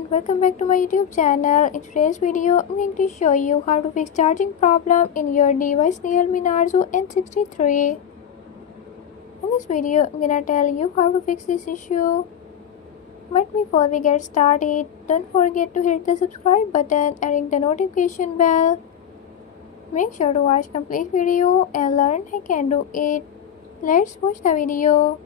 everyone, welcome back to my YouTube channel. In today's video, I'm going to show you how to fix charging problem in your device Realme Narzo N63. In this video, I'm gonna tell you how to fix this issue. But before we get started, don't forget to hit the subscribe button and ring the notification bell. Make sure to watch complete video and learn how you can do it. Let's watch the video.